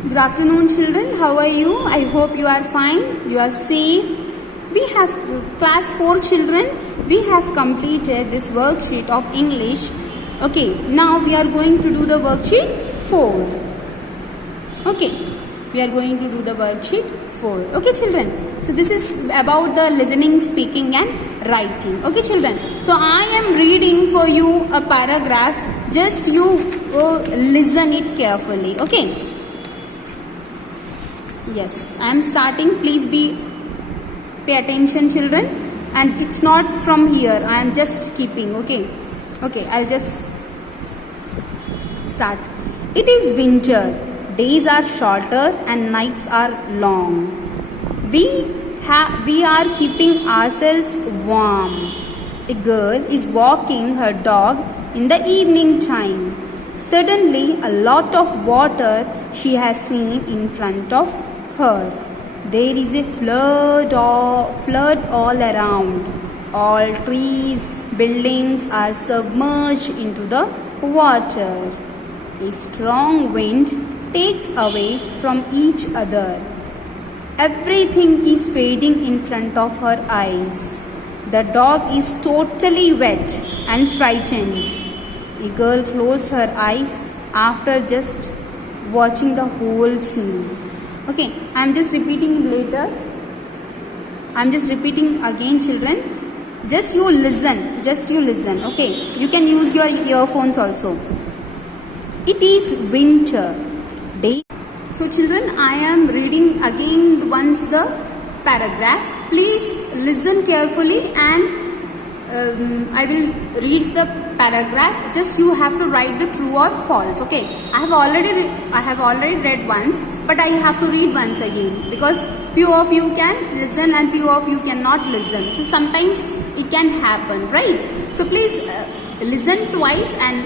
Good afternoon, children. How are you? I hope you are fine. You are safe. We have class 4 children. We have completed this worksheet of English. Okay, now we are going to do the worksheet 4. Okay, we are going to do the worksheet 4. Okay, children. So this is about the listening, speaking and writing. Okay, children. So I am reading for you a paragraph. Just you listen it carefully. Okay. Yes, I am starting. Please pay attention, children. And it's not from here. I am just keeping. Okay. Okay, I'll just start. It is winter. Days are shorter and nights are long. We are keeping ourselves warm. A girl is walking her dog in the evening time. Suddenly, a lot of water she has seen in front of her. There is a flood all around. All trees, buildings are submerged into the water. A strong wind takes away from each other. Everything is fading in front of her eyes. The dog is totally wet and frightened. A girl closes her eyes after just watching the whole scene. Okay, I am just repeating later. I am just repeating again, children. Just you listen. Okay, you can use your earphones also. It is winter. So children, I am reading again once the paragraph. Please listen carefully and I will read the paragraph. Just you have to write the true or false. Okay, I have already read once, but I have to read once again because few of you can listen and few of you cannot listen. So sometimes it can happen, right? So please listen twice and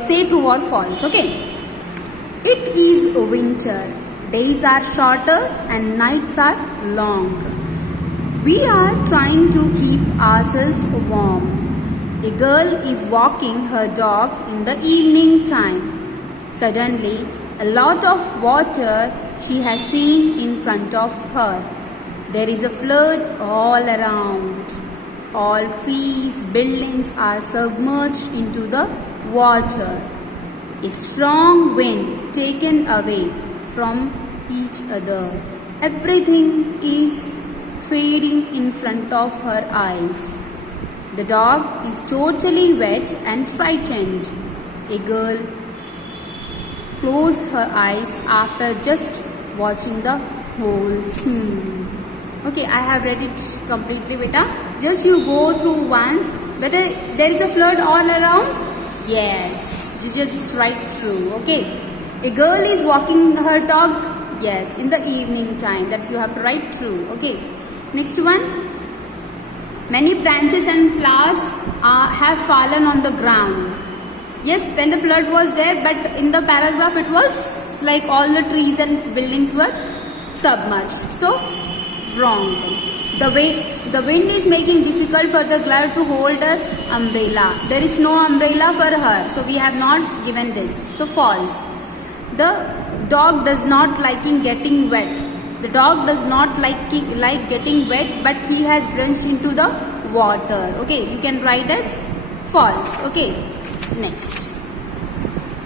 say true or false. Okay. It is winter. Days are shorter and nights are long. We are trying to keep ourselves warm. A girl is walking her dog in the evening time. Suddenly, a lot of water she has seen in front of her. There is a flood all around. All trees, buildings are submerged into the water. A strong wind taken away from each other. Everything is fading in front of her eyes. The dog is totally wet and frightened. A girl closed her eyes after just watching the whole scene. Okay, I have read it completely, beta. Just you go through once. Whether there is a flood all around? Yes. You just write through. Okay. A girl is walking her dog. Yes, in the evening time. That's you have to write through. Okay. Next one. Many branches and flowers have fallen on the ground. Yes, when the flood was there, but in the paragraph it was like all the trees and buildings were submerged. So, wrong. The wind is making difficult for the girl to hold her umbrella. There is no umbrella for her. So, we have not given this. So, false. The dog does not like getting wet. The dog does not like getting wet, but he has drenched into the water. Okay, you can write as false. Okay, next.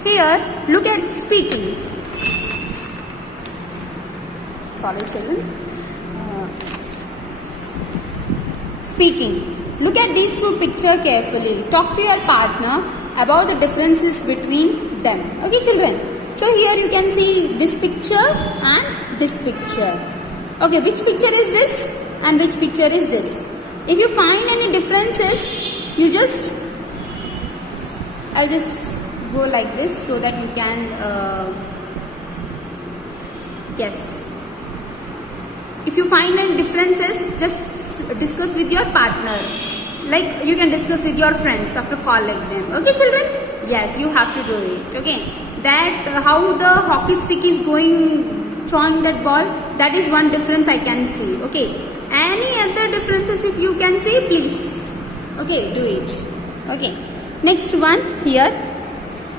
Here, look at speaking. Sorry, children. Speaking. Look at these two pictures carefully. Talk to your partner about the differences between them. Okay, children. So here you can see this picture and this picture. Okay, which picture is this and which picture is this? If you find any differences, I'll just go like this so that you can, yes. If you find any differences, just discuss with your partner. Like you can discuss with your friends after calling them. Okay, children? Yes, you have to do it. Okay. That how the hockey stick is going, throwing that ball, that is one difference I can see. Okay. Any other differences if you can see, please. Okay, do it. Okay. Next one here,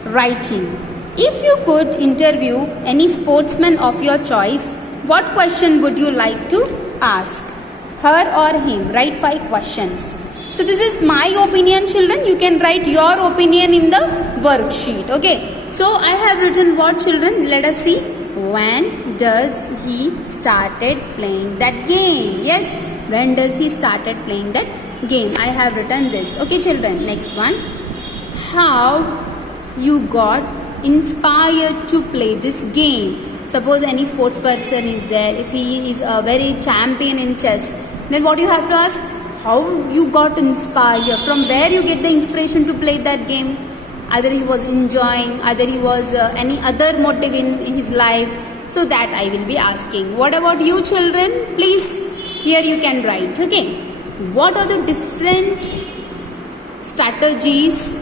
writing. If you could interview any sportsman of your choice, what question would you like to ask? Her or him? Write 5 questions. So this is my opinion, children. You can write your opinion in the worksheet. Okay. So I have written what, children? Let us see. When does he started playing that game? Yes. When does he started playing that game? I have written this. Okay, children. Next one. How you got inspired to play this game? Suppose any sports person is there. If he is a very champion in chess, then what you have to ask? How you got inspired? From where you get the inspiration to play that game? Either he was enjoying, either he was any other motive in his life. So that I will be asking. What about you, children? Please, here you can write. Okay. What are the different strategies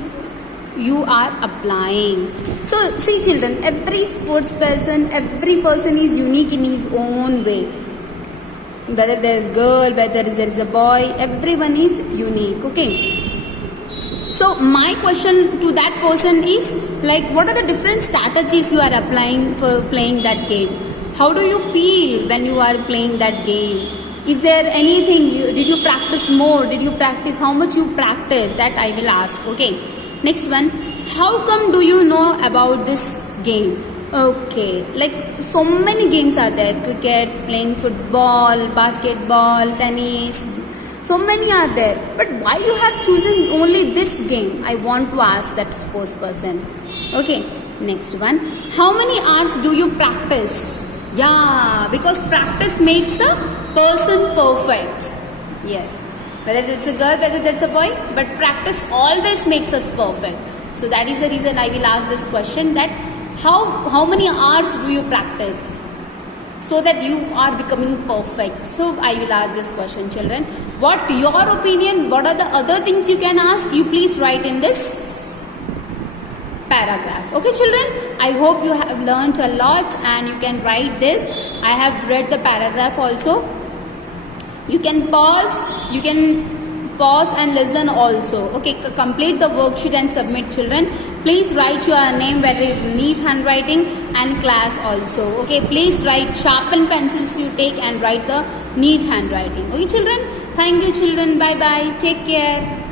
you are applying? So see, children, every sports person, every person is unique in his own way. Whether there is girl, whether there is a boy, everyone is unique. Okay. So my question to that person is like, what are the different strategies you are applying for playing that game? How do you feel when you are playing that game? Is there anything, did you practice more? Did you practice? How much you practice? That I will ask. Okay. Next one. How come do you know about this game? Okay. Like so many games are there. Cricket, playing football, basketball, tennis. So many are there. But why you have chosen only this game? I want to ask that sports person. Okay. Next one. How many hours do you practice? Yeah. Because practice makes a person perfect. Yes. Whether it's a girl, whether it's a boy, but practice always makes us perfect. So that is the reason I will ask this question, that how many hours do you practice so that you are becoming perfect? So I will ask this question, children. What your opinion? What are the other things you can ask? You please write in this paragraph. Okay, children, I hope you have learned a lot and you can write this. I have read the paragraph also. You can pause and listen also. Okay, complete the worksheet and submit, children. Please write your name very neat handwriting and class also. Okay, please write, sharpen pencils you take and write the neat handwriting. Okay, children. Thank you, children. Bye bye. Take care.